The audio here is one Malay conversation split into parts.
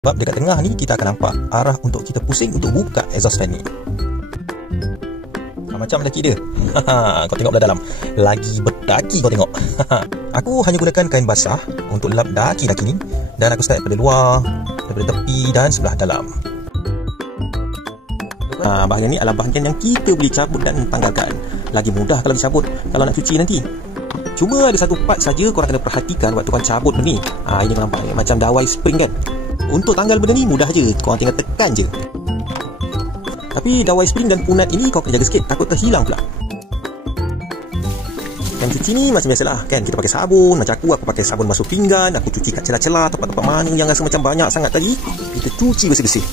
Sebab dekat tengah ni kita akan nampak arah untuk kita pusing untuk buka exhaust fan ni. Macam daki dia. Kau tengok belah dalam. Lagi berdaki kau tengok. Aku hanya gunakan kain basah untuk lap daki-daki ni. Dan aku start daripada luar, daripada tepi dan sebelah dalam. Bahagian ni adalah bahagian yang kita boleh cabut dan tanggalkan. Lagi mudah kalau dicabut kalau nak cuci nanti. Cuma ada satu part saja korang kena perhatikan waktu korang cabut benda ni. Ini kau nampak macam dawai spring kan. Untuk tanggal benda ni mudah je, korang tinggal tekan je. Tapi dawai spring dan punat ini kau kena jaga sikit, takut terhilang pula. Dan cuci ni macam biasalah kan, kita pakai sabun. Macam aku pakai sabun basuh pinggan. Aku cuci kat celah-celah, tempat-tempat mana yang rasa macam banyak sangat tadi, kita cuci bersih-bersih.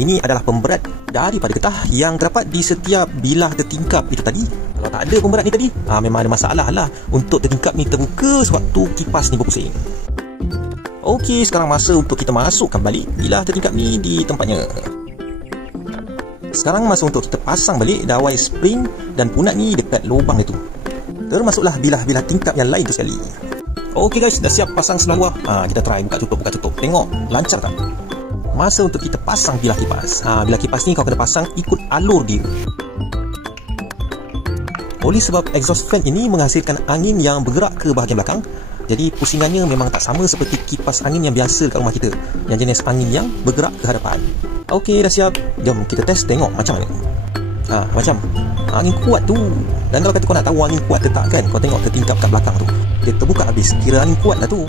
Ini adalah pemberat daripada getah yang terdapat di setiap bilah tertingkap itu tadi. Kalau tak ada pemberat ni tadi, memang ada masalah lah untuk tertingkap ni terbuka sewaktu kipas ni berpusing. Okey, sekarang masa untuk kita masukkan balik bilah tertingkap ni di tempatnya. Sekarang masa untuk kita pasang balik dawai spring dan punat ni dekat lubang itu. Termasuklah bilah-bilah tingkap yang lain tu sekali. Okey guys, dah siap pasang sebelah luar. Kita try buka tutup. Tengok, lancar tak? Masa untuk kita pasang bilah kipas. Bilah kipas ni kau kena pasang ikut alur dia. Oleh sebab exhaust fan ini menghasilkan angin yang bergerak ke bahagian belakang, jadi pusingannya memang tak sama seperti kipas angin yang biasa kat rumah kita, yang jenis angin yang bergerak ke hadapan. Okey, dah siap. Jom kita test tengok macam mana. Macam angin kuat tu. Dan kalau kata kau nak tahu angin kuat ke tak kan, kau tengok tertingkap kat belakang tu, dia terbuka habis. Kira angin kuat lah tu.